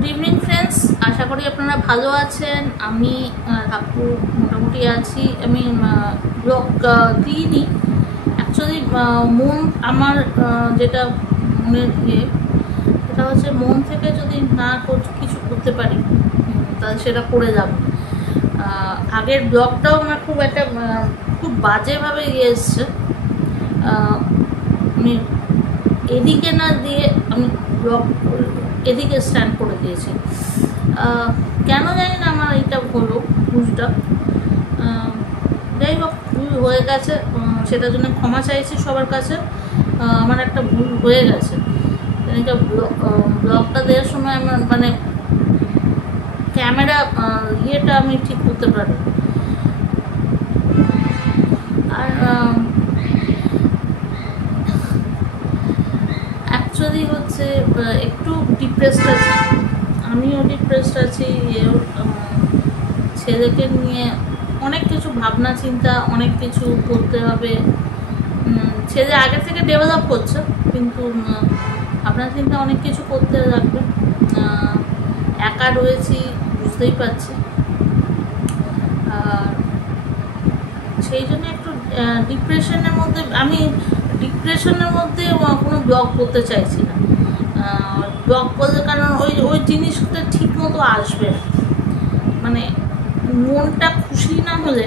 Good evening friends, আশা করি আপনারা ভালো আছেন। আমি কাকু মোটামুটি আছি। আমি ব্লগ দিইনি অ্যাকচুয়ালি। মন আমার যেটা মনের সেটা হচ্ছে মন থেকে যদি না কিছু করতে পারি তাহলে সেটা করে যাব। আগের ব্লগটাও আমার খুব বাজেভাবে এসছে। আমি এদিকে না দিয়ে আমি ব্লগ এদিকে স্ট্যান্ড করে দিয়েছি। কেন জানি না আমার এটা হলো ভুলটা। যাই হোক, ভুল হয়ে গেছে, সেটার জন্য ক্ষমা চাইছি সবার কাছে। আমার একটা ভুল হয়ে গেছে। এটা ব্লগটা দেওয়ার সময় আমার ক্যামেরা ইয়েটা আমি ঠিক করতে পারি। আর অ্যাকচুয়ালি হচ্ছে একটু ডিপ্রেসড আছি, আমিও ডিপ্রেসড আছি। ছেলেকে নিয়ে অনেক কিছু ভাবনা চিন্তা, অনেক কিছু করতে হবে। ছেলে আগে থেকে ডেভেলপ করছে, কিন্তু ভাবনা চিন্তা অনেক কিছু করতে লাগবে। একা রয়েছি, বুঝতেই পারছি। সেই জন্য একটু ডিপ্রেশনের মধ্যে কোনো ব্লগ করতে চাইছি না। ব্লগ করলে কারণ ওই জিনিসটা ঠিক মতো আসবে না। মনটা খুশি না হলে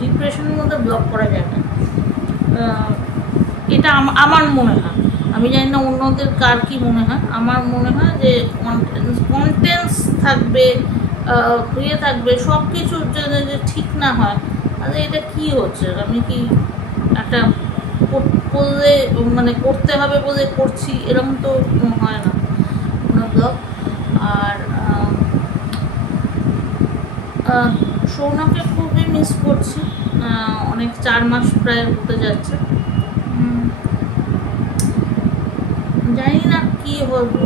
ডিপ্রেশনের মধ্যে ব্লগ করা যায় না। এটা আমার মনে হয়। আমি জানি না অন্যদের কার কি মনে হয়। আমার মনে হয় যে কন্টেন্টস থাকবে, থাকবে, সব কিছুর জন্য যে ঠিক না হয় তাহলে এটা কি হচ্ছে। আমি কি একটা করলে করতে হবে বলে করছি, এরকম তো হয় না কোনো ব্লগ। আর সৌনকে খুবই মিস করছি। অনেক 4 মাস প্রায় হতে যাচ্ছে। জানি না কি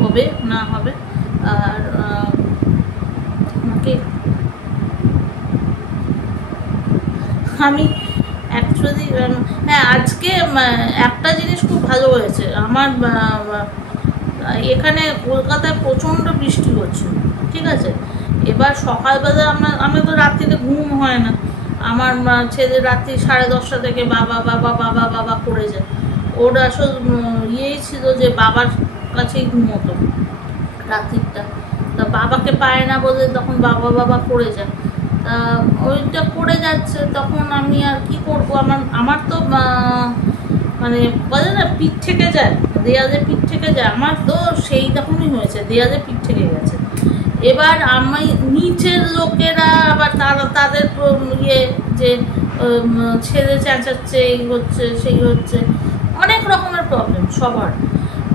হবে না হবে। আর আমাকে আমি অ্যাকচুয়ালি হ্যাঁ, আজকে একটা জিনিস খুব ভালো হয়েছে আমার। এখানে কলকাতায় প্রচণ্ড বৃষ্টি হচ্ছে, ঠিক আছে। এবার সকালবেলা আমার তো রাত্রিতে ঘুম হয় না। আমার ছেলে রাত্রি 10:30 থেকে বাবা বাবা বাবা বাবা করে যায়। ওর আসল ইয়েই ছিল যে বাবার কাছেই ঘুমোতো রাত্রিটা। তা বাবাকে পায় না বলে তখন বাবা বাবা করে যায়। তা ওইটা করে যাচ্ছে, তখন আমি আর কি করবো। আমার তো বলে না পিঠ থেকে যায়, দেয়ালে পিঠ থেকে যায়। আমার তো সেই তখনই হয়েছে, দেয়ালে পিঠ থেকে গেছে। এবার আমি নিচের লোকেরা আবার তাদের যে ছেলে চেঁচাচ্ছে, এই হচ্ছে সেই হচ্ছে, অনেক রকমের প্রবলেম সবার।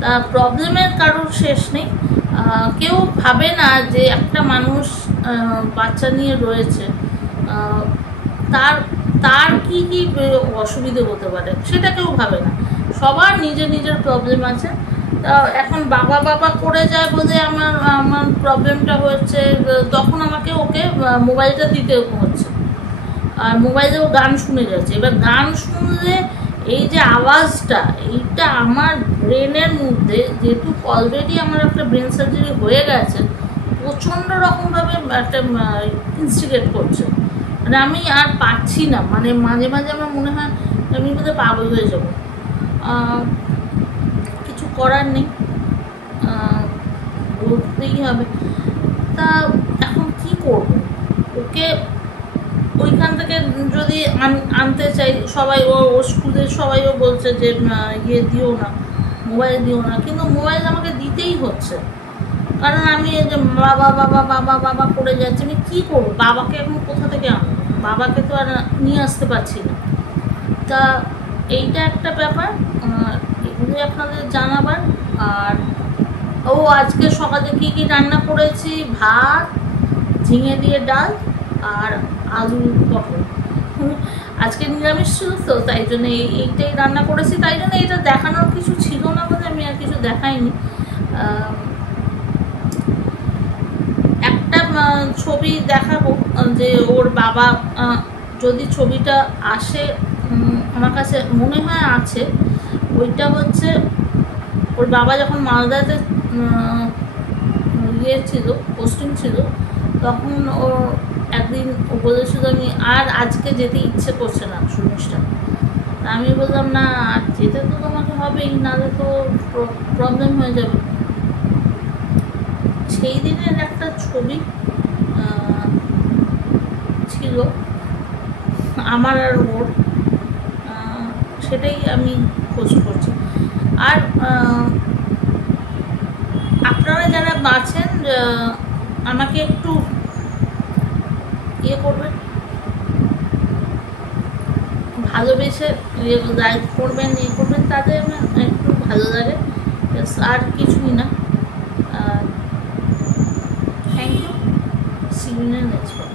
তা প্রবলেমের কারোর শেষ নেই। কেউ ভাবে না যে একটা মানুষ বাচ্চা নিয়ে রয়েছে, তার কি কি অসুবিধে হতে পারে সেটা কেউ ভাবে না। সবার নিজের নিজের প্রবলেম আছে। তা এখন বাবা বাবা করে যায় বলে আমার প্রবলেমটা হচ্ছে, তখন আমাকে ওকে মোবাইলটা দিতে হচ্ছে। আর মোবাইলেও গান শুনে যাচ্ছে। এবার গান শুনলে এই যে আওয়াজটা, এইটা আমার ব্রেনের মধ্যে, যেহেতু অলরেডি আমার একটা ব্রেন সার্জারি হয়ে গেছে, প্রচণ্ড রকমভাবে একটা ইনস্টিগেট করছে। আমি আর পাচ্ছি না। মাঝে মাঝে আমার মনে হয় আমি বোধহয় পাগল হয়ে যাবো। কিছু করার নেই, বলতেই হবে। তা এখন কি করব? ওকে ওইখান থেকে যদি আনতে চাই, সবাই ওর স্কুলের সবাইও বলছে যে দিও না, মোবাইল দিও না। কিন্তু মোবাইল আমাকে দিতেই হচ্ছে, কারণ আমি এই যে বাবা বাবা বাবা বাবা করে যাচ্ছি। আমি কী করবো? বাবাকে এখন কোথা থেকে আনবো? বাবাকে তো আর নিয়ে আসতে পারছি না। তা এইটা একটা ব্যাপার, এগুলোই আপনাদের জানাবার। আর আজকে সকালে কী কী রান্না করেছি: ভাত, ঝিঙে দিয়ে ডাল আর আলু পটল। আজকে নিরামিষ ছিল তো, তাই জন্য এইটাই রান্না করেছি। তাই জন্য এটা দেখানোর কিছু ছিল না বলে আমি আর কিছু দেখাইনি। একটা ছবি দেখাবো যে ওর বাবা, যদি ছবিটা আসে, আমার কাছে মনে হয় আছে। ওইটা হচ্ছে ওর বাবা যখন মালদাতে ইয়ে ছিল, পোস্টিং ছিল, তখন ও একদিন ও বলেছিল আমি আর আজকে যেতে ইচ্ছে করছে না অনুষ্ঠান। আমি বললাম না আর যেতে তো তোমাকে হবেই, নাহলে তো প্রবলেম হয়ে যাবে। সেই দিনের একটা ছবি ছিল আমার আর ওর, সেটাই আমি পোস্ট করছি। আর আপনারা যারা আছেন আমাকে একটু ইয়ে করবেন, ভালোবেসে লাইক করবেন, ইয়ে করবেন, তাতে একটু ভালো লাগে, আর কিছুই না। Thank you, see you in next.